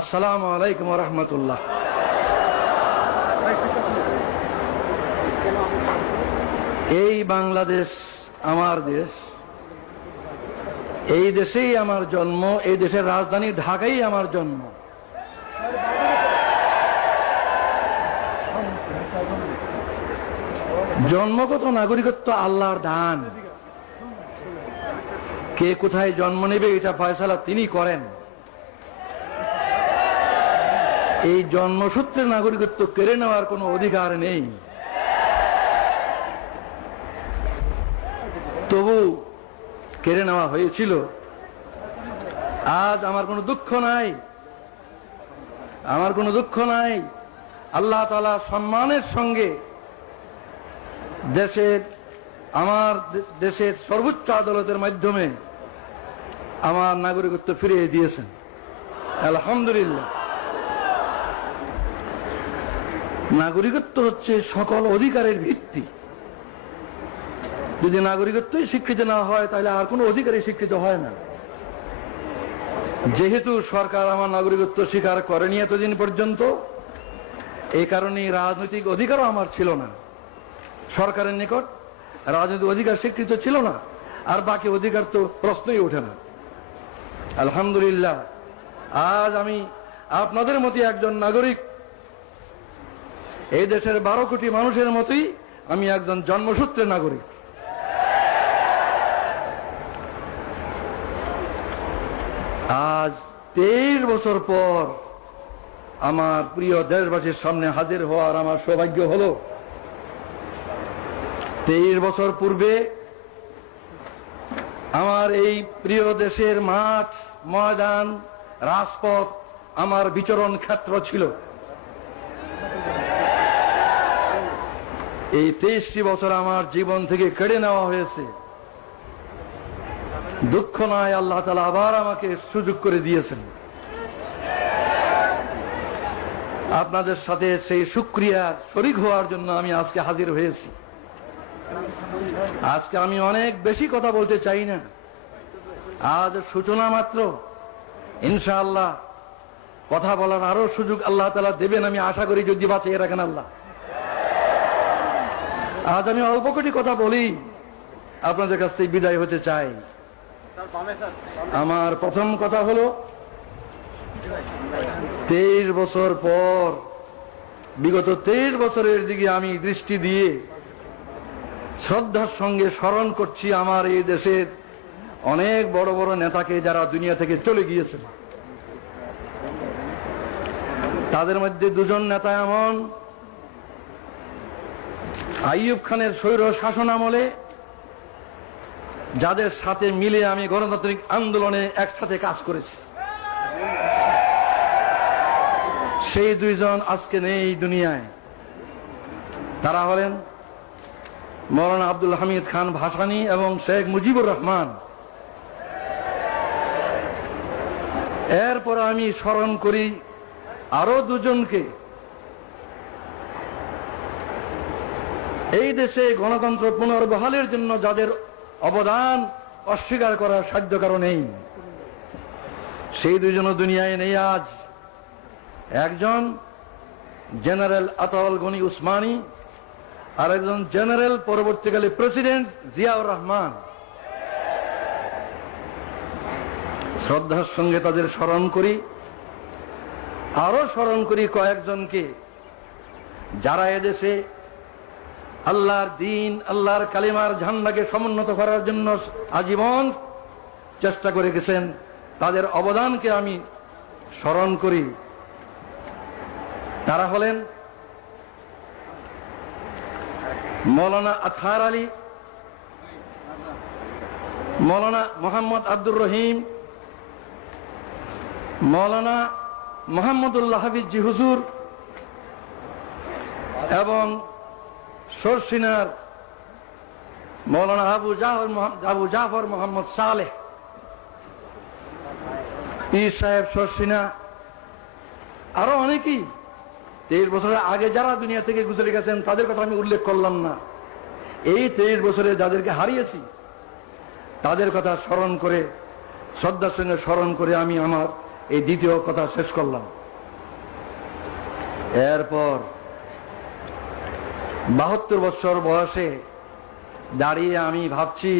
আসসালামু আলাইকুম ওয়া রাহমাতুল্লাহ। এই বাংলাদেশ আমার দেশ, এই দেশেই আমার জন্ম, এই দেশের রাজধানী ঢাকাই আমার জন্ম। জন্মগত নাগরিকত্ব আল্লাহর দান। কে কোথায় জন্ম নেবে এটা ফয়সালা তিনি করেন। এই জন্মসূত্রে নাগরিকত্ব কেড়ে নেওয়ার কোনো অধিকার নেই। তবু কেড়ে নেওয়া হয়েছিল। আজ আমার কোনো দুঃখ নাই, আমার কোনো দুঃখ নাই। আল্লাহ তাআলা সম্মানের সঙ্গে আমার দেশের সর্বোচ্চ আদালতের মাধ্যমে আমার নাগরিকত্ব ফিরিয়ে দিয়েছেন, আলহামদুলিল্লাহ। নাগরিকত্ব হচ্ছে সকল অধিকারের ভিত্তি। যদি নাগরিকত্বই স্বীকৃত না হয় তাহলে আর কোনো অধিকারই স্বীকৃত হয় না। যেহেতু সরকার আমার নাগরিকত্ব স্বীকার করেনি এতদিন পর্যন্ত, এই কারণে রাজনৈতিক অধিকারও আমার ছিল না। সরকারের নিকট রাজনৈতিক অধিকার স্বীকৃত ছিল না, আর বাকি অধিকার তো প্রশ্নই ওঠে না। আলহামদুলিল্লাহ, আজ আমি আপনাদের মতো একজন নাগরিক, এই দেশের 12 কোটি মানুষের মতোই আমি একজন জন্মসূত্রে নাগরিক। আজ 23 বছর পর আমার প্রিয় দেশবাসীর সামনে হাজির হওয়ার আমার সৌভাগ্য হলো। 23 বছর পূর্বে আমার এই প্রিয় দেশের মাঠ, ময়দান, রাজপথ আমার বিচরণ ক্ষেত্র ছিল। এই 23টি বছর আমার জীবন থেকে কেড়ে নেওয়া হয়েছে। দুঃখ নয়, আল্লাহ তাআলা আবার আমাকে সুযোগ করে দিয়েছেন। আপনাদের সাথে সেই শুকরিয়া শরীক হওয়ার জন্য আমি আজকে হাজির হয়েছি। আজকে আমি অনেক বেশি কথা বলতে চাই না, আজ সূচনা মাত্র। ইনশাআল্লাহ কথা বলার আরো সুযোগ আল্লাহ তাআলা দেবেন, আমি আশা করি, যদি বাঁচিয়ে রাখেন আল্লাহ। আজ আমি অল্প কটি কথা বলি, আপনাদের কাছ থেকে বিদায় হতে চাই। আমার প্রথম কথা হলো, 23 বছর পর, বিগত 23 বছরের দিকে আমি দৃষ্টি দিয়ে শ্রদ্ধার সঙ্গে স্মরণ করছি আমার এই দেশের অনেক বড় বড় নেতাকে, যারা দুনিয়া থেকে চলে গিয়েছে। তাদের মধ্যে 2 জন নেতা এমন, আইয়ুব খানের স্বৈর শাসন আমলে যাদের সাথে মিলে আমি গণতান্ত্রিক আন্দোলনে একসাথে কাজ করেছি, সেই 2 জন আজকে নেই দুনিয়ায়। তারা হলেন মৌলানা আব্দুল হামিদ খান ভাসানী এবং শেখ মুজিবুর রহমান। এরপর আমি স্মরণ করি আরো 2 জনকে। এই দেশে গণতন্ত্র পুনর্বহালের জন্য যাদের অবদান অস্বীকার করার সাধ্য কারণ নেই, সেই 2 জন দুনিয়ায় নেই আজ। একজন জেনারেল আতাউল গনি উসমানী, আর একজন জেনারেল পরবর্তীকালে প্রেসিডেন্ট জিয়াউর রহমান। শ্রদ্ধার সঙ্গে তাদের স্মরণ করি। আরো স্মরণ করি কয়েকজনকে, যারা এদেশে আল্লাহর দ্বীন, আল্লাহর কালিমার ঝান্ডাকে সমুন্নত করার জন্য আজীবন চেষ্টা করে গেছেন। তাদের অবদানকে আমি স্মরণ করি। তারা হলেন মৌলানা আতহার আলী, মৌলানা মোহাম্মদ আব্দুর রহিম, মৌলানা মোহাম্মদুল্লাহ হাফিজ জি হুজুর এবং সরসিনার মৌলানা আবু জাফর মোহাম্মদ সালেহ পীর সাহেব সরসিনা, আরো অনেকেই। 23 বছরের আগে যারা দুনিয়া থেকে গুজরে গেছেন তাদের কথা আমি উল্লেখ করলাম না। এই 23 বছরে যাদেরকে হারিয়েছি তাদের কথা স্মরণ করে, শ্রদ্ধার সঙ্গে স্মরণ করে আমি আমার এই দ্বিতীয় কথা শেষ করলাম। এরপর 72 বছর বয়সে দাঁড়িয়ে আমি ভাবছি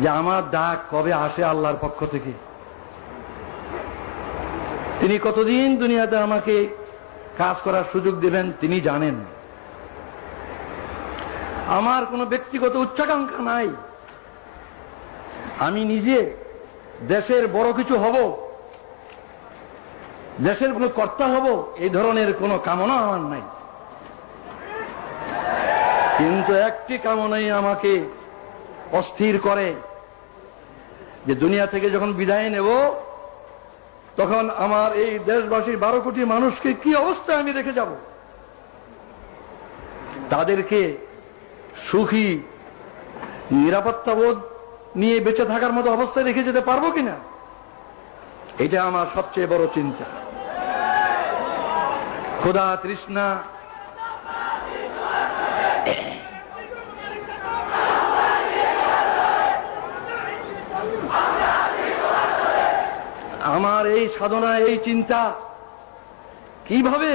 যে আমার ডাক কবে আসে আল্লাহর পক্ষ থেকে। তিনি কতদিন দুনিয়াতে আমাকে কাজ করার সুযোগ দেবেন তিনি জানেন। আমার কোনো ব্যক্তিগত উচ্চাকাঙ্ক্ষা নাই, আমি নিজে দেশের বড় কিছু হব, দেশের কোনো কর্তা হব, এই ধরনের কোনো কামনা আমার নাই। কিন্তু একটি কামনাই আমাকে অস্থির করে, যে দুনিয়া থেকে যখন বিদায় নেব তখন আমার এই দেশবাসীর 12 কোটি মানুষকে কি অবস্থায় আমি রেখে যাব, তাদেরকে সুখী নিরাপত্তাবোধ নিয়ে বেঁচে থাকার মতো অবস্থায় রেখে যেতে পারবো কিনা, এটা আমার সবচেয়ে বড় চিন্তা। ক্ষুধা তৃষ্ণা আমার এই সাধনা, এই চিন্তা, কিভাবে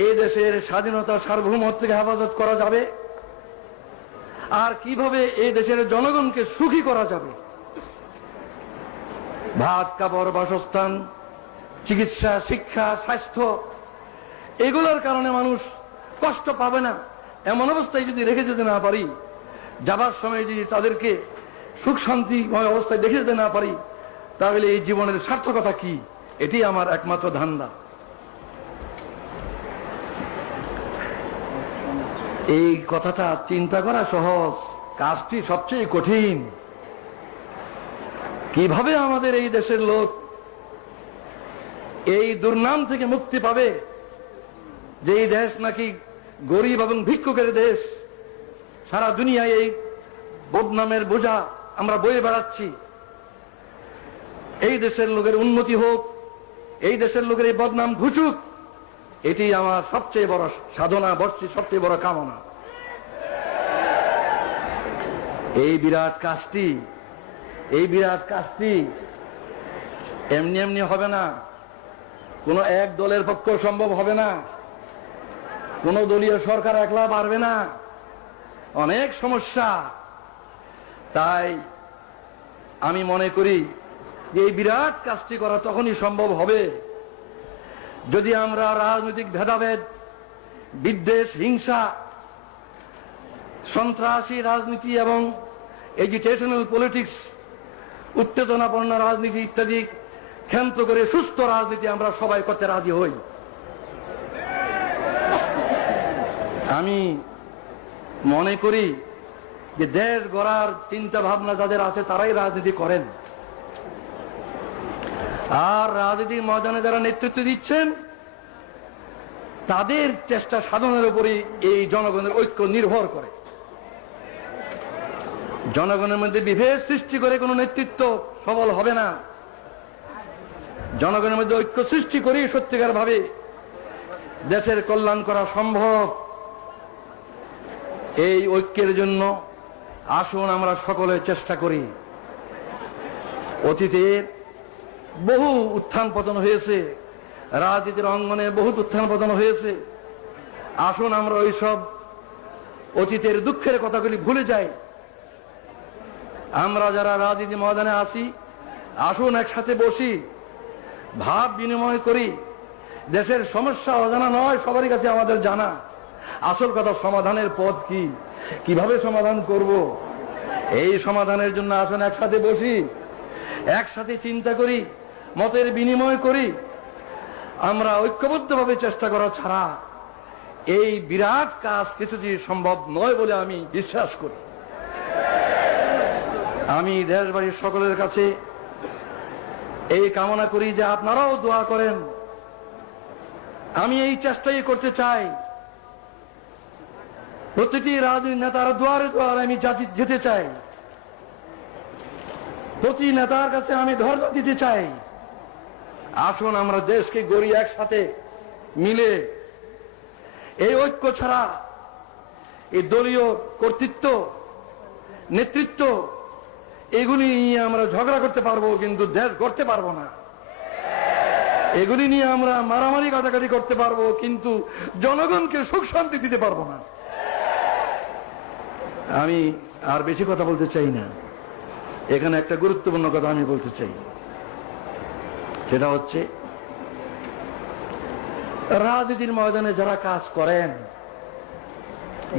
এই দেশের স্বাধীনতা সার্বভৌমত্বকে হেফাজত করা যাবে আর কিভাবে এই দেশের জনগণকে সুখী করা যাবে। ভাত কাপড় বাসস্থান চিকিৎসা শিক্ষা স্বাস্থ্য এগুলোর কারণে মানুষ কষ্ট পাবে না, এমন অবস্থায় যদি রেখে যেতে না পারি, যাবার সময় যদি তাদেরকে সুখ শান্তিময় অবস্থায় দেখে যেতে না পারি, তাহলে এই জীবনের সার্থকতা কি? এটি আমার একমাত্র ধান্দা। এই কথাটা চিন্তা করা সহজ, কাজটি সবচেয়ে কঠিন। কিভাবে আমাদের এই দেশের লোক এই দুর্নাম থেকে মুক্তি পাবে যে এই দেশ নাকি গরিব এবং ভিক্ষুকের দেশ, সারা দুনিয়ায় এই বদনামের বোঝা আমরা বয়ে বেড়াচ্ছি। এই দেশের লোকের উন্নতি হোক, এই দেশের লোকের এই বদনাম ঘুচুক, এটি আমার সবচেয়ে বড় সাধনা, সবচেয়ে বড় কামনা। এই বিরাট কাজটি এমনি এমনি হবে না, কোন এক দলের পক্ষে সম্ভব হবে না, কোন দলীয় সরকার একলা পারবে না, অনেক সমস্যা। তাই আমি মনে করি যে এই বিরাট কাজটি করা তখনই সম্ভব হবে যদি আমরা রাজনৈতিক ভেদাভেদ, বিদ্বেষ, হিংসা, সন্ত্রাসী রাজনীতি এবং এজিটেশনাল পলিটিক্স, উত্তেজনাপূর্ণ রাজনীতি ইত্যাদি ক্ষান্ত করে সুস্থ রাজনীতি আমরা সবাই করতে রাজি হই। আমি মনে করি যে দেশ গড়ার চিন্তা ভাবনা যাদের আছে তারাই রাজনীতি করেন, আর রাজনীতির ময়দানে যারা নেতৃত্ব দিচ্ছেন তাদের চেষ্টা সাধনের উপরই এই জনগণের ঐক্য নির্ভর করে। জনগণের মধ্যে বিভেদ সৃষ্টি করে কোনো নেতৃত্ব সফল হবে না। জনগণের মধ্যে ঐক্য সৃষ্টি করে সত্যিকার ভাবে দেশের কল্যাণ করা সম্ভব। এই ঐক্যের জন্য আসুন আমরা সকলে চেষ্টা করি। অতীতের বহু উত্থান পতন হয়েছে, রাজনীতির অঙ্গনে বহুত উত্থান পতন হয়েছে। আসুন আমরা ওইসব অতীতের দুঃখের কথাগুলি ভুলে যাই। আমরা যারা রাজনীতি ময়দানে আসি, আসুন একসাথে বসি, ভাব বিনিময় করি। দেশের সমস্যা অজানা নয়, সবারই কাছে আমাদের জানা। আসল কথা সমাধানের পথ কি, কিভাবে সমাধান করব, এই সমাধানের জন্য আসুন একসাথে বসি, একসাথে চিন্তা করি, মতের বিনিময় করি। আমরা ঐক্যবদ্ধভাবে চেষ্টা করা ছাড়া এই বিরাট কাজ কিছুটি সম্ভব নয় বলে আমি বিশ্বাস করি। আমি দেশবাসীর সকলের কাছে এই কামনা করি যে আপনারাও দোয়া করেন। আমি এই চেষ্টাই করতে চাই, প্রতিটি রাজনৈতিক নেতার দুয়ারে দুয়ারে আমি যেতে চাই, প্রতি নেতার কাছে আমি ধৈর্য দিতে চাই। আসুন আমরা দেশকে গড়ি একসাথে মিলে। এই ঐক্য ছাড়া এই দলীয় কর্তৃত্ব, নেতৃত্ব এগুলি নিয়ে আমরা ঝগড়া করতে পারবো, কিন্তু দেশ গড়তে পারবো না। এগুলি নিয়ে আমরা মারামারি কাটাকাটি করতে পারবো, কিন্তু জনগণকে সুখ শান্তি দিতে পারবো না। আমি আর বেশি কথা বলতে চাই না। এখানে একটা গুরুত্বপূর্ণ কথা আমি বলতে চাই, সেটা হচ্ছে রাজনীতির ময়দানে যারা কাজ করেন,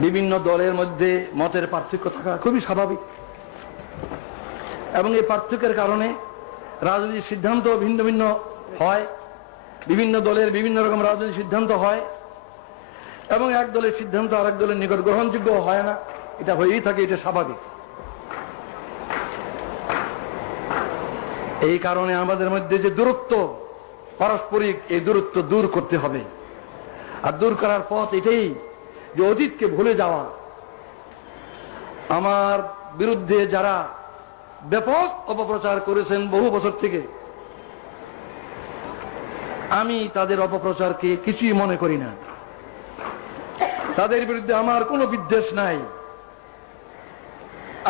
বিভিন্ন দলের মধ্যে মতের পার্থক্য থাকা খুবই স্বাভাবিক, এবং এই পার্থক্যের কারণে রাজনৈতিক সিদ্ধান্ত ভিন্ন ভিন্ন হয়। বিভিন্ন দলের বিভিন্ন রকম রাজনৈতিক সিদ্ধান্ত হয়, এবং এক দলের সিদ্ধান্ত আরেক দলের নিকট গ্রহণযোগ্য হয় না। এটা হয়েই থাকে, এটা স্বাভাবিক। এই কারণে আমাদের মধ্যে যে দূরত্ব পারস্পরিক, এই দূরত্ব দূর করতে হবে। আর দূর করার পথ এটাই যে অতীতকে ভুলে যাওয়া। আমার বিরুদ্ধে যারা ব্যাপক অপপ্রচার করেছেন বহু বছর থেকে, আমি তাদের অপপ্রচারকে কিছুই মনে করি না। তাদের বিরুদ্ধে আমার কোনো বিদ্বেষ নাই,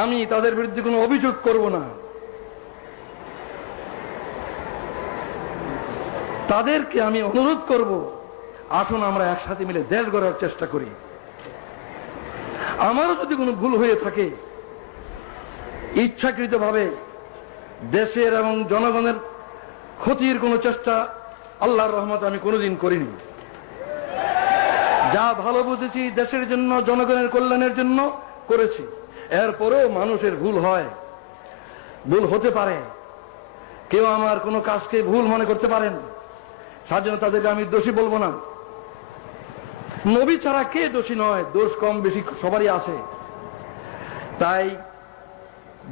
আমি তাদের বিরুদ্ধে কোনো অভিযোগ করব না। তাদেরকে আমি অনুরোধ করব, আসুন আমরা একসাথে মিলে দেশ গড়ার চেষ্টা করি। আমারও যদি কোনো ভুল হয়ে থাকে, ইচ্ছাকৃতভাবে দেশের এবং জনগণের ক্ষতির কোনো চেষ্টা আল্লাহর রহমতে আমি কোনোদিন করিনি। যা ভালো বুঝেছি দেশের জন্য, জনগণের কল্যাণের জন্য করেছি। এরপরেও মানুষের ভুল হয়, ভুল হতে পারে। কেউ আমার কোনো কাজকে ভুল মনে করতে পারেন, সাধারণত তাদেরকে আমি দোষী বলবো না। নবী ছাড়া কে দোষী নয়? দোষ কম বেশি সবারই আছে। তাই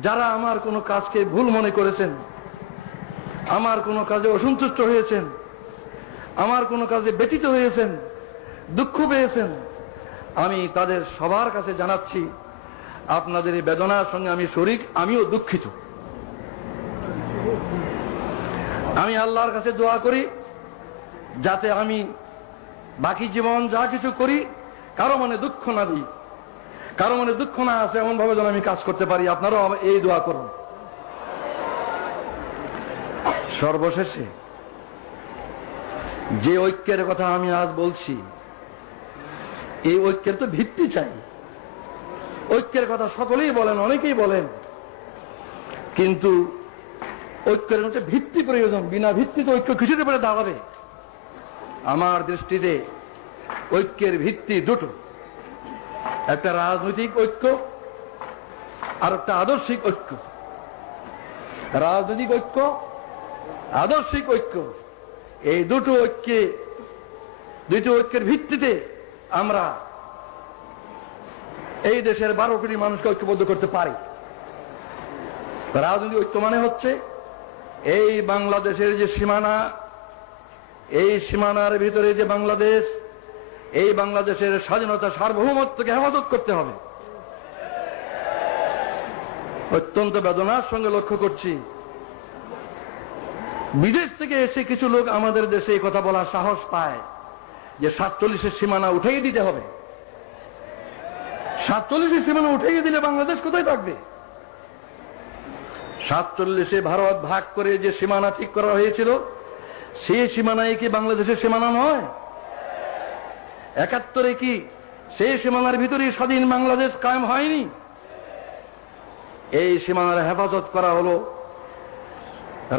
যারা আমার কোনো কাজকে ভুল মনে করেছেন, আমার কোনো কাজে অসন্তুষ্ট হয়েছেন, আমার কোনো কাজে ব্যথিত হয়েছেন, দুঃখ পেয়েছেন, আমি তাদের সবার কাছে জানাচ্ছি, আপনাদের এই বেদনার সঙ্গে আমি শরীক, আমিও দুঃখিত। আমি আল্লাহর কাছে দোয়া করি যাতে আমি বাকি জীবন যা কিছু করি কারো মনে দুঃখ না দিই, কারো মনে দুঃখ না আসে এমন ভাবে যেন আমি কাজ করতে পারি। আপনারাও এই দোয়া করুন। সর্বশেষে যে ঐক্যের কথা আমি আজ বলছি, এই ঐক্যের তো ভিত্তি চাই। ঐক্যের কথা সকলেই বলেন, অনেকেই বলেন, কিন্তু ঐক্যের একটা ভিত্তি প্রয়োজন। বিনা ভিত্তিতে ঐক্য কিছুর উপরে দাঁড়াবে? আমার দৃষ্টিতে ঐক্যের ভিত্তি দুটো, একটা রাজনৈতিক ঐক্য আর একটা আদর্শিক ঐক্য। রাজনৈতিক ঐক্য, আদর্শিক ঐক্য, এই দুটো ঐক্যের ভিত্তিতে আমরা এই দেশের 12 কোটি মানুষকে ঐক্যবদ্ধ করতে পারি। রাজনৈতিক ঐক্য মানে হচ্ছে এই বাংলাদেশের যে সীমানা, এই সীমানার ভিতরে যে বাংলাদেশ, এই বাংলাদেশের স্বাধীনতা সার্বভৌমত্বকে হেফাজত করতে হবে। অত্যন্ত বেদনার সঙ্গে লক্ষ্য করছি, বিদেশ থেকে এসে কিছু লোক আমাদের দেশে এই কথা বলার সাহস পায় যে 47-এর সীমানা উঠিয়ে দিতে হবে। 47-এর সীমানা উঠিয়ে দিলে বাংলাদেশ কোথায় থাকবে? 47-এ ভারত ভাগ করে যে সীমানা ঠিক করা হয়েছিল, সেই সীমানায় কি বাংলাদেশের সীমানা নয়? 71-এ কি সেই সীমানার ভিতরে স্বাধীন বাংলাদেশ কায়েম হয়নি? এই সীমানার হেফাজত করা হলো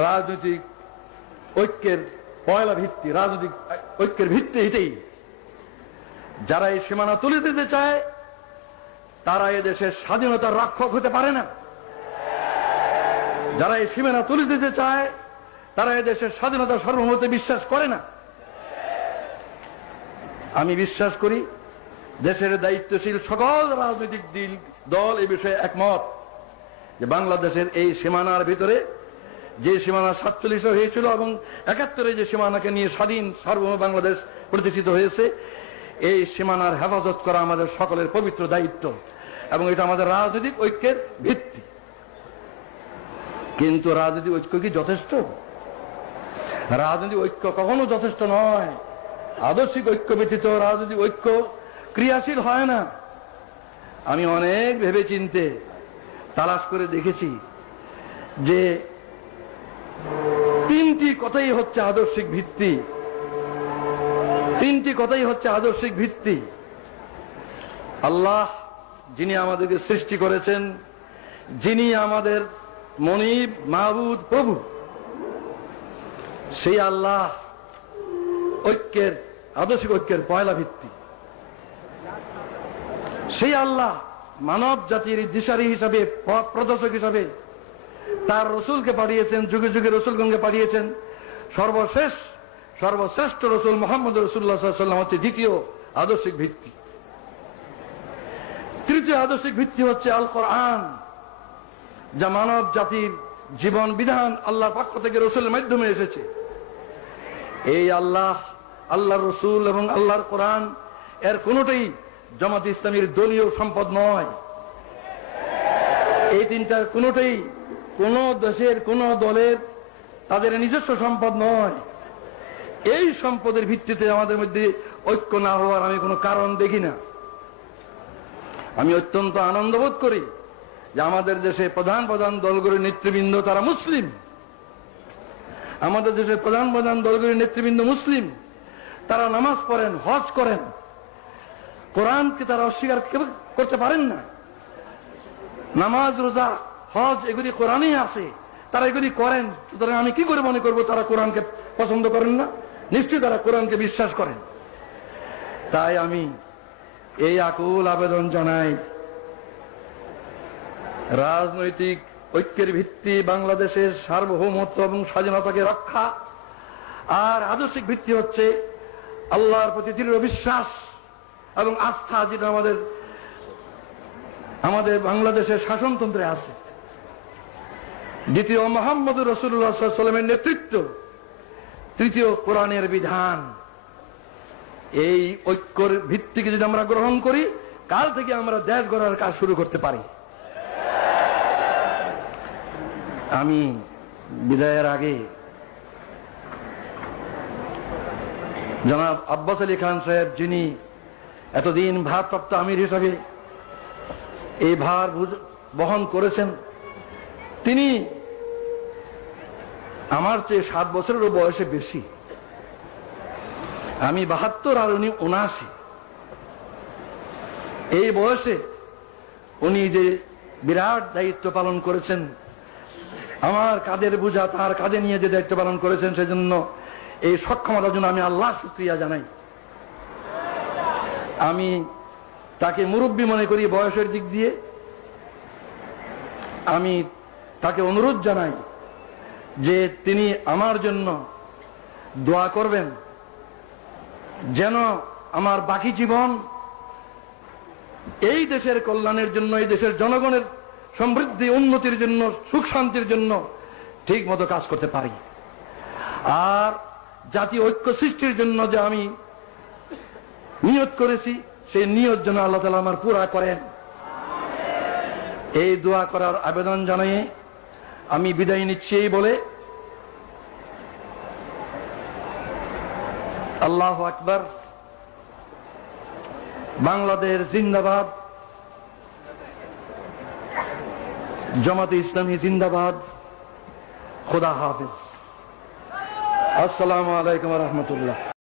রাজনৈতিক ঐক্যের পয়লা ভিত্তি। রাজনৈতিক ঐক্যের ভিত্তি এটাই। যারা এই সীমানা তুলে দিতে চায় তারা এদেশের স্বাধীনতার রক্ষক হতে পারে না। যারা এই সীমানা তুলে দিতে চায় তারা এদেশের স্বাধীনতা সার্বভৌমত্বে বিশ্বাস করে না। আমি বিশ্বাস করি দেশের দায়িত্বশীল সকল রাজনৈতিক দল এই বিষয়ে একমত যে বাংলাদেশের এই সীমানার ভিতরে যে সীমানা 47 হয়েছিল এবং 71-এ যে সীমানাকে নিয়ে স্বাধীন সার্বভৌম বাংলাদেশ প্রতিষ্ঠিত হয়েছে, এই সীমানার হেফাজত করা আমাদের সকলের পবিত্র দায়িত্ব এবং এটা আমাদের রাজনৈতিক ঐক্যের ভিত্তি। কিন্তু রাজনৈতিক ঐক্য কি যথেষ্ট? রাজনৈতিক ঐক্য কখনো যথেষ্ট নয়। আদর্শিক ঐক্য ব্যতীত রাজনৈতিক ঐক্য ক্রিয়াশীল হয় না। আমি অনেক ভেবে চিন্তে তালাশ করে দেখেছি যে তিনটি কথাই হচ্ছে আদর্শিক ভিত্তি, তিনটি কথাই হচ্ছে আদর্শিক ভিত্তি। আল্লাহ যিনি আমাদেরকে সৃষ্টি করেছেন, যিনি আমাদের মনিব, মাহবুদ, প্রভু, সেই আল্লাহ ঐক্যের, আদর্শিক ঐক্যের পয়লা ভিত্তি। সেই আল্লাহ মানব জাতির দিশারি হিসাবে, পথ প্রদর্শক হিসাবে তার রসুলকে পাঠিয়েছেন, যুগে যুগে রসুলগণকে পাঠিয়েছেন। সর্বশ্রেষ্ঠ রসুল মুহাম্মদ রাসূলুল্লাহ সাল্লাল্লাহু আলাইহি ওয়াসাল্লাম হচ্ছে দ্বিতীয় আদর্শিক ভিত্তি। তৃতীয় আদর্শিক ভিত্তি হচ্ছে আল কোরআন, যা মানব জাতির জীবন বিধান আল্লাহর পক্ষ থেকে রসুলের মাধ্যমে এসেছে। এই আল্লাহ, আল্লাহর রসুল এবং আল্লাহর কোরআন এর কোনটাই জামাত ইসলামীর দলীয় সম্পদ নয়। এই তিনটার কোনটাই কোন দেশের, কোন দলের তাদের নিজস্ব সম্পদ নয়। এই সম্পদের ভিত্তিতে আমাদের মধ্যে ঐক্য না হওয়ার আমি কোনো কারণ দেখি না। আমি অত্যন্ত আনন্দ বোধ করি যে আমাদের দেশে প্রধান প্রধান দলগুলির নেতৃবৃন্দ তারা মুসলিম। আমাদের দেশের প্রধান প্রধান দলগুলির নেতৃবৃন্দ মুসলিম। তারা নামাজ পড়েন, হজ করেন, কোরআনকে তারা অস্বীকার করতে পারেন না। নামাজ, রোজা, হজ এগুলি কোরআনেই আছে, তারা এগুলি করেন। সুতরাং আমি কি করে মনে করবো তারা কোরআনকে পছন্দ করেন না? নিশ্চয়ই তারা কোরআনকে বিশ্বাস করেন। তাই আমি এই আকুল আবেদন জানাই, রাজনৈতিক ঐক্যের ভিত্তি বাংলাদেশের সার্বভৌমত্ব এবং স্বাধীনতাকে রক্ষা, আর আদর্শিক ভিত্তি হচ্ছে আল্লাহর প্রতি দৃঢ় বিশ্বাস এবং আস্থা, যেটা আমাদের বাংলাদেশের শাসনতন্ত্রে আছে। দ্বিতীয় মুহাম্মদ রাসূলুল্লাহ সাল্লাল্লাহু আলাইহি ওয়াসাল্লামের নেতৃত্ব, তৃতীয় কোরআনের বিধান। এই ঐক্যের ভিত্তিকে যদি আমরা গ্রহণ করি, কাল থেকে আমরা দেশ গড়ার কাজ শুরু করতে পারি। আমি বিদায়ের আগে জনাব আব্বাস আলী খান সাহেব, যিনি এতদিন ভারপ্রাপ্ত আমির হিসাবে এই ভার বহন করেছেন, তিনি আমার চেয়ে 7 বছরেরও বয়সে বেশি। আমি 72 আর উনি 79। এই বয়সে উনি যে বিরাট দায়িত্ব পালন করেছেন, আমার কাঁধের বোঝা তার কাঁধে নিয়ে যে দায়িত্ব পালন করেছেন, সেজন্য এই সক্ষমতার জন্য আমি আল্লাহর শুকরিয়া জানাই। আমি তাকে মুরব্বী মনে করি বয়সের দিক দিয়ে। আমি তাকে অনুরোধ জানাই যে তিনি আমার জন্য দোয়া করবেন, যেন আমার বাকি জীবন এই দেশের কল্যাণের জন্য, এই দেশের জনগণের সমৃদ্ধি, উন্নতির জন্য, সুখ শান্তির জন্য ঠিক মতো কাজ করতে পারি। আর জাতীয় ঐক্য সৃষ্টির জন্য যে আমি নিয়ত করেছি, সেই নিয়ত যেন আল্লাহ তাআলা আমার পুরা করেন। এই দোয়া করার আবেদন জানিয়ে আমি বিদায় নিচ্ছি এই বলে, আল্লাহু আকবার, বাংলাদেশ জিন্দাবাদ, জামাতে ইসলামী জিন্দাবাদ, খোদা হাফেজ। আসসালামু আলাইকুম ওয়া রাহমাতুল্লাহ।